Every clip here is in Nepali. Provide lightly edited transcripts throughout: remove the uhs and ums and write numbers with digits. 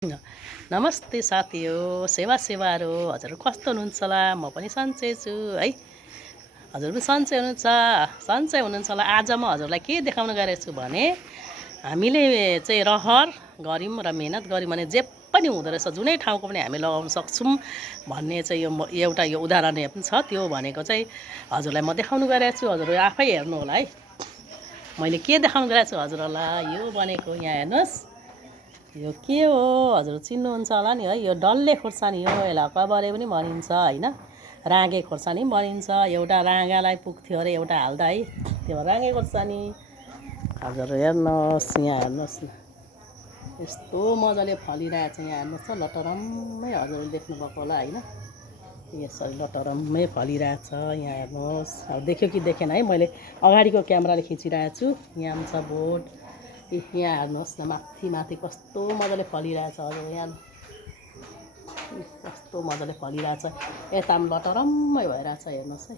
नमस्ते साथी हो, सेवाहरू हजुर कस्तो हुनुहुन्छ होला? म पनि सन्चै छु है। हजुर पनि सन्चै हुनुहुन्छ होला। आज म हजुरलाई के देखाउन गएको छु भने हामीले चाहिँ रहर गऱ्यौँ र मेहनत गऱ्यौँ भने जे पनि हुँदो रहेछ, जुनै ठाउँको पनि हामी लगाउन सक्छौँ भन्ने चाहिँ यो एउटा यो उदाहरण पनि छ। त्यो भनेको चाहिँ हजुरलाई म देखाउन गइरहेको छु। हजुर आफै हेर्नु होला है। मैले के देखाउन गएको छु हजुरहरूलाई? यो भनेको यहाँ हेर्नुहोस्, यो के हो हजुर चिन्नुहुन्छ होला नि है। यो डल्ले खोर्सानी हो, यसलाई कबरे पनि भनिन्छ होइन, राँगे खोर्सानी पनि भनिन्छ। एउटा राँगालाई पुग्थ्यो अरे एउटा हाल्दा है, त्यो राँगे खोर्सानी। हजुर हेर्नुहोस्, यहाँ हेर्नुहोस् न, यस्तो मजाले फलिरहेछ। यहाँ हेर्नुहोस् त, लटरम्मै हजुरले देख्नुभएको होला होइन, यसरी लटरम्मै फलिरहेछ। यहाँ हेर्नुहोस्, अब देख्यो कि देखेन है, मैले अगाडिको क्यामेराले खिचिरहेको छु। यहाँ पनि छ बोट, यहाँ हेर्नुहोस् न, माथि कस्तो मजाले फलिरहेछ। हजुर यहाँ कस्तो मजाले फलिरहेछ, यता पनि लटरम्मै भइरहेछ। हेर्नुहोस् है,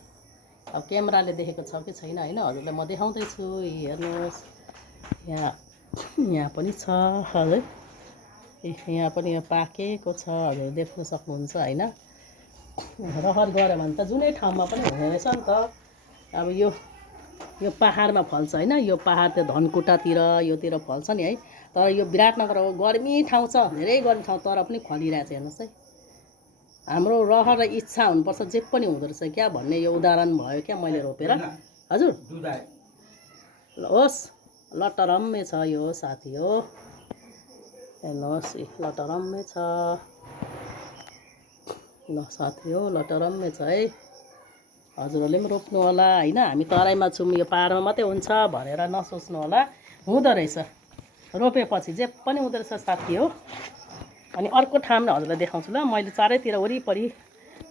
अब क्यामेराले देखेको छ कि छैन होइन, हजुरलाई म देखाउँदैछु। हेर्नुहोस्, यहाँ पनि छ हजुर, यहाँ पनि यो पाकेको छ, हजुर देख्न सक्नुहुन्छ होइन। रहर गऱ्यो भने त जुनै ठाउँमा पनि हुने रहेछ नि त। अब यो पाहाडमा फल्छ होइन, यो पाहाड त्यो धनकुटातिर योतिर फल्छ नि है। तर यो विराटनगर गर्मी ठाउँ छ, धेरै गर्मी ठाउँ, तर पनि फलिरहेछ। हेर्नुहोस् है, हाम्रो रहर र इच्छा हुनुपर्छ, जे पनि हुँदो रहेछ क्या भन्ने यो उदाहरण भयो क्या मैले रोपेर। हजुर होस्, लटरम्मै छ यो साथी हो, हेर्नुहोस् लटरम्मै छ। ल साथी हो, लटरम्मै छ है। हजुरहरूले पनि रोप्नु होला होइन। हामी तराईमा छौँ, यो पाहाडमा मात्रै हुन्छ भनेर नसोच्नु होला, हुँदो रहेछ। रोपेपछि जे पनि हुँदो रहेछ साथी हो। अनि अर्को ठाउँमा हजुरलाई देखाउँछु ल। मैले चारैतिर वरिपरि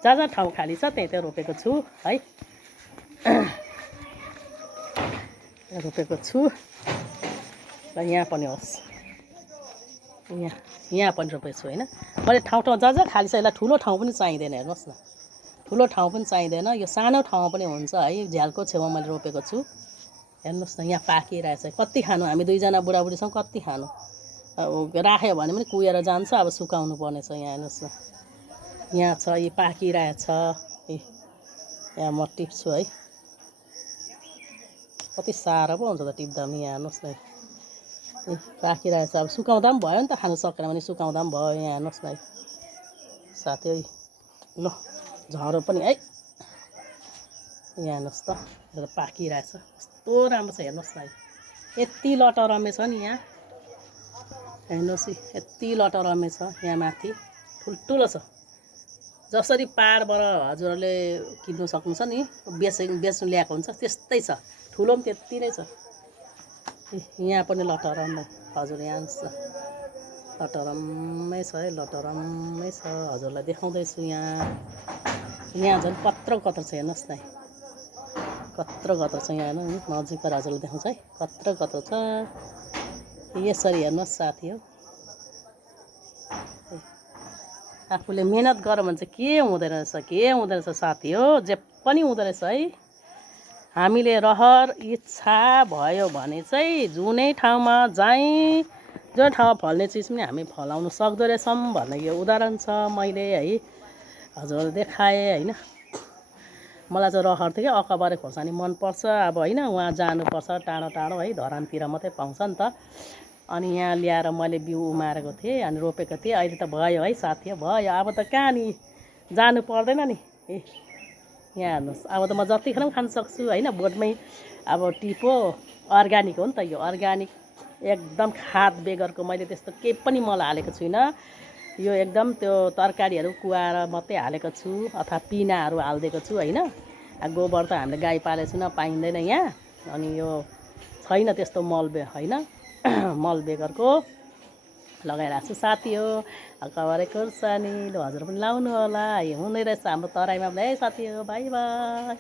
जहाँ ठाउँ खाली छ त्यहीँ रोपेको छु है, रोपेको छु। र यहाँ पनि होस्, यहाँ पनि रोपेको छु होइन। मैले ठाउँ जहाँ खाली छ, यसलाई ठुलो ठाउँ पनि चाहिँदैन। हेर्नुहोस् न, ठुलो ठाउँ पनि चाहिँदैन, यो सानो ठाउँमा पनि हुन्छ है। झ्यालको छेउमा मैले रोपेको छु। हेर्नुहोस् न, यहाँ पाकिरहेछ। कति खानु, हामी दुईजना बुढाबुढी छौँ, कति खानु। अब राख्यो भने पनि कुहिएर जान्छ, अब सुकाउनु पर्ने छ। यहाँ हेर्नुहोस् न, यहाँ छ, यो पाकिरहेछ। यहाँ म टिप्छु है, कति साह्रो पो हुन्छ त टिप्दा पनि। यहाँ हेर्नुहोस् न, पाकिरहेछ। अब सुकाउँदा पनि भयो नि त, खानु सकेन भने सुकाउँदा पनि भयो। यहाँ हेर्नुहोस् न है साथी है, ल झरो पनि है, यहाँ हेर्नुहोस् त, पाकिरहेछ, कस्तो राम्रो छ। हेर्नुहोस् न है, यति लटरम्मै छ नि यहाँ, हेर्नुहोस् यति लटरम्मै छ। यहाँ माथि ठुल्ठुलो छ, जसरी पाहाडबाट हजुरहरूले किन्नु सक्नुहुन्छ नि, बेच्नु ल्याएको हुन्छ त्यस्तै छ। ठुलो पनि त्यति नै छ। यहाँ पनि लटरम्मै हजुर, यहाँ लटरम्मै छ है, लटरम्मै छ। हजुरलाई देखाउँदैछु। यहाँ झन् कत्रो छ। हेर्नुहोस् न, कत्रो छ। यहाँ हेर्नु नजिकबाट हजुरलाई देखाउँछ है, कत्रो छ। यसरी हेर्नुहोस् साथी हो, आफूले मेहनत गऱ्यो भने चाहिँ के हुँदो रहेछ साथी हो, जे पनि हुँदो रहेछ है। हामीले रहर इच्छा भयो भने चाहिँ जुनै ठाउँमा जुन ठाउँमा फल्ने चिज पनि हामी फलाउनु सक्दो रहेछौँ भन्ने यो उदाहरण छ मैले है, हजुरहरूले देखाएँ होइन। मलाई चाहिँ रहर थियो कि अकबरे खोर्सानी मनपर्छ अब होइन। उहाँ जानुपर्छ टाढो टाढो है, धरानतिर मात्रै पाउँछ नि त। अनि यहाँ ल्याएर मैले बिउ उमारेको थिएँ, अनि रोपेको थिएँ। अहिले त भयो है साथी हो, भयो। अब त कहाँ नि जानु पर्दैन नि। यहाँ हेर्नुहोस्, अब त म जतिखेर पनि खान सक्छु होइन। बोटमै अब टिपो, अर्ग्यानिक हो नि त यो, अर्ग्यानिक एकदम खाद बेगरको। मैले त्यस्तो केही पनि मल हालेको छुइनँ। यो एकदम त्यो तरकारीहरू कुहाएर मात्रै हालेको छु, अथवा पिनाहरू हालिदिएको छु होइन। गोबर त हामीले गाई पालेको छैन, पाइँदैन यहाँ। अनि यो छैन त्यस्तो मल होइन, मल बेगरको लगाइरहेको छु साथी हो। अकबरे खोर्सानी ल हजुर पनि लाउनु होला, हुँदै रहेछ हाम्रो तराईमा। है साथी हो, बाई बाई।